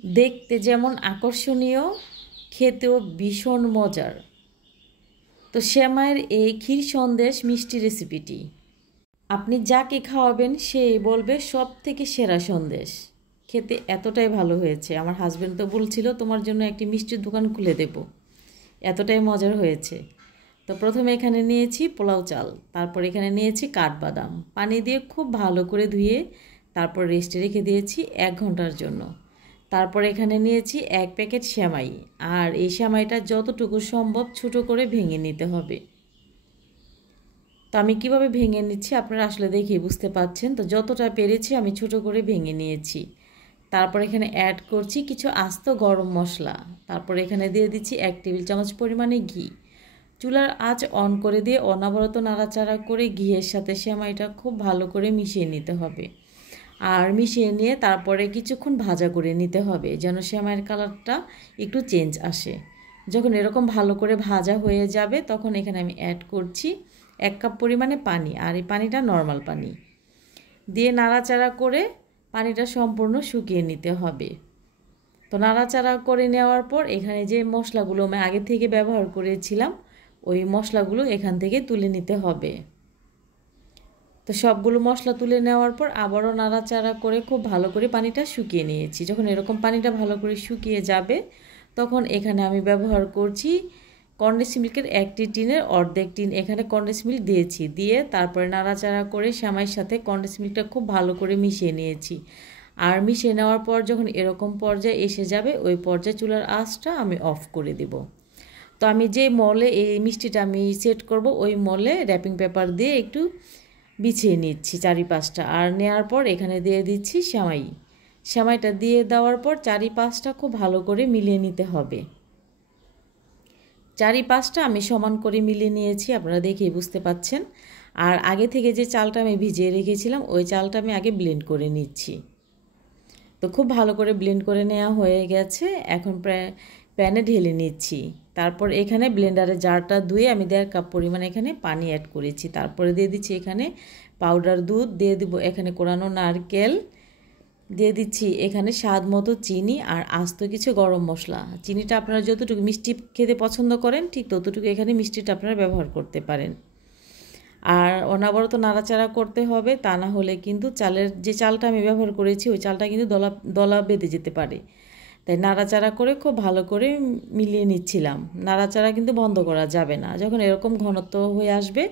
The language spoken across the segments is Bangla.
দেখতে যেমন আকর্ষণীয়, খেতেও ভীষণ মজার। তো সেমাইয়ের এই ক্ষীর সন্দেশ মিষ্টি রেসিপিটি আপনি যাকে খাওয়াবেন সে বলবে সব থেকে সেরা সন্দেশ। খেতে এতটাই ভালো হয়েছে, আমার হাজব্যান্ড তো বলছিল তোমার জন্য একটি মিষ্টির দোকান খুলে দেব, এতটাই মজার হয়েছে। তো প্রথমে এখানে নিয়েছি পোলাও চাল, তারপর এখানে নিয়েছি কাঠবাদাম, পানি দিয়ে খুব ভালো করে ধুয়ে তারপর রেস্টে রেখে দিয়েছি 1 ঘন্টার জন্য। তারপর এখানে নিয়েছি 1 প্যাকেট সেমাই, আর এই সেমাইটা যতটুকু সম্ভব ছোটো করে ভেঙে নিতে হবে। তো আমি কীভাবে ভেঙে নিচ্ছি আপনারা আসলে দেখেই বুঝতে পারছেন। তো যতটা পেরেছি আমি ছোটো করে ভেঙে নিয়েছি। তারপর এখানে অ্যাড করছি কিছু আস্ত গরম মশলা, তারপর এখানে দিয়ে দিচ্ছি 1 টেবিল চামচ পরিমাণে ঘি। চুলার আঁচ অন করে দিয়ে অনবরত নাড়াচাড়া করে ঘিয়ের সাথে সেমাইটা খুব ভালো করে মিশিয়ে নিতে হবে। আর মিশিয়ে নিয়ে তারপরে কিছুক্ষণ ভাজা করে নিতে হবে যেন সেমাইয়ের কালারটা একটু চেঞ্জ আসে। যখন এরকম ভালো করে ভাজা হয়ে যাবে তখন এখানে আমি অ্যাড করছি 1 কাপ পরিমাণে পানি, আর এই পানিটা নর্মাল পানি দিয়ে নাড়াচাড়া করে পানিটা সম্পূর্ণ শুকিয়ে নিতে হবে। তো নাড়াচাড়া করে নেওয়ার পর এখানে যে মশলাগুলো আমি আগে থেকে ব্যবহার করেছিলাম ওই মশলাগুলো এখান থেকে তুলে নিতে হবে। তো সবগুলো মশলা তুলে নেওয়ার পর আবারও নাড়াচাড়া করে খুব ভালো করে পানিটা শুকিয়ে নিয়েছি। যখন এরকম পানিটা ভালো করে শুকিয়ে যাবে তখন এখানে আমি ব্যবহার করছি কনডেন্স মিল্কের 1 টিনের অর্ধেক টিন এখানে কনডেন্স মিল্ক দিয়েছি, দিয়ে তারপরে নাড়াচাড়া করে সেমাইয়ের সাথে কনডেন্স মিল্কটা খুব ভালো করে মিশিয়ে নিয়েছি। আর মিশিয়ে নেওয়ার পর যখন এরকম পর্যায়ে এসে যাবে ওই পর্যায়ে চুলার আঁচটা আমি অফ করে দেব। তো আমি যে মলে এই মিষ্টিটা আমি সেট করব ওই মলে র্যাপিং পেপার দিয়ে একটু বিছিয়ে নিচ্ছি চারিপাশটা, আর নেওয়ার পর এখানে দিয়ে দিচ্ছি সেমাইটা দিয়ে দেওয়ার পর চারিপাশটা খুব ভালো করে মিলিয়ে নিতে হবে। চারিপাশটা আমি সমান করে মিলিয়ে নিয়েছি, আপনারা দেখেই বুঝতে পাচ্ছেন। আর আগে থেকে যে চালটা আমি ভিজিয়ে রেখেছিলাম ওই চালটা আমি আগে ব্লেন্ড করে নিচ্ছি। তো খুব ভালো করে ব্লেন্ড করে নেওয়া হয়ে গেছে, এখন প্যানে ঢেলে নিচ্ছি। তারপর এখানে ব্লেন্ডারের জারটা ধুয়ে আমি 1.5 কাপ পরিমাণ এখানে পানি অ্যাড করেছি। তারপরে দিয়ে দিচ্ছি এখানে পাউডার দুধ, দিয়ে দিব এখানে কোরানো নারকেল, দিয়ে দিচ্ছি এখানে স্বাদ মতো চিনি আর আস্ত কিছু গরম মশলা। চিনিটা আপনারা যতটুকু মিষ্টি খেতে পছন্দ করেন ঠিক ততটুকু এখানে মিষ্টিটা আপনারা ব্যবহার করতে পারেন। আর অনবরত নাড়াচাড়া করতে হবে, তা না হলে কিন্তু যে চালটা আমি ব্যবহার করেছি ওই চালটা কিন্তু দলা বেঁধে যেতে পারে। তাই নাড়াচাড়া করে খুব ভালো করে মিলিয়ে নিচ্ছিলাম। নাড়াচাড়া কিন্তু বন্ধ করা যাবে না। যখন এরকম ঘনত্ব হয়ে আসবে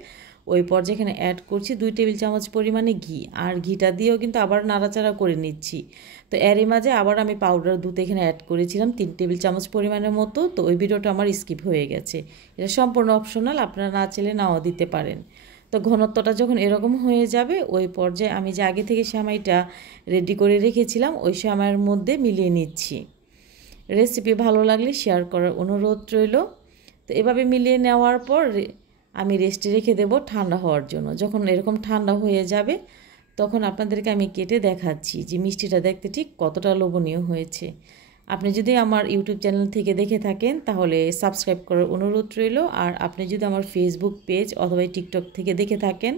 ওই পর্যায়ে এখানে অ্যাড করছি 2 টেবিল চামচ পরিমাণে ঘি, আর ঘিটা দিয়েও কিন্তু আবার নাড়াচাড়া করে নিচ্ছি। তো এরই মাঝে আবার আমি পাউডার দুধ এখানে অ্যাড করেছিলাম 3 টেবিল চামচ পরিমাণের মতো। তো ওই ভিডিওটা আমার স্কিপ হয়ে গেছে, এটা সম্পূর্ণ অপশনাল, আপনারা না চাইলে নাও দিতে পারেন। তো ঘনত্বটা যখন এরকম হয়ে যাবে ওই পর্যায়ে আমি যে আগে থেকে সেমাইটা রেডি করে রেখেছিলাম ওই সেমাইয়ের মধ্যে মিলিয়ে নিচ্ছি। রেসিপি ভালো লাগলে শেয়ার করার অনুরোধ রইল। তো এভাবে মিলিয়ে নেওয়ার পর আমি রেস্টে রেখে দেব ঠান্ডা হওয়ার জন্য। যখন এরকম ঠান্ডা হয়ে যাবে তখন আপনাদেরকে আমি কেটে দেখাচ্ছি যে মিষ্টিটা দেখতে ঠিক কতটা লোভনীয় হয়েছে। আপনি যদি আমার ইউটিউব চ্যানেল থেকে দেখে থাকেন তাহলে সাবস্ক্রাইব করার অনুরোধ রইল, আর আপনি যদি আমার ফেসবুক পেজ অথবা টিকটক থেকে দেখে থাকেন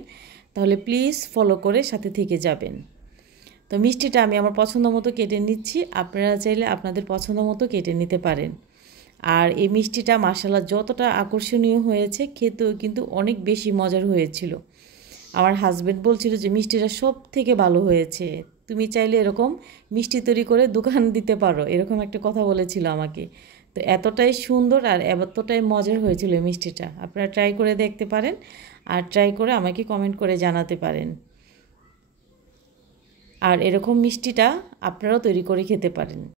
তাহলে প্লিজ ফলো করে সাথে থেকে যাবেন। তো মিষ্টিটা আমি আমার পছন্দ মতো কেটে নিচ্ছি, আপনারা চাইলে আপনাদের পছন্দ মতো কেটে নিতে পারেন। আর এই মিষ্টিটা মাশাআল্লাহ যতটা আকর্ষণীয় হয়েছে খেতেও কিন্তু অনেক বেশি মজার হয়েছিল। আমার হাজব্যান্ড বলছিল যে মিষ্টিটা সব থেকে ভালো হয়েছে, তুমি চাইলে এরকম মিষ্টি তৈরি করে দোকান দিতে পারো, এরকম একটা কথা বলেছিল আমাকে। তো এতটাই সুন্দর আর এতটাই মজার হয়েছিল এই মিষ্টিটা। আপনারা ট্রাই করে দেখতে পারেন, আর ট্রাই করে আমাকে কমেন্ট করে জানাতে পারেন। আর এরকম মিষ্টিটা আপনারাও তৈরি করে খেতে পারেন।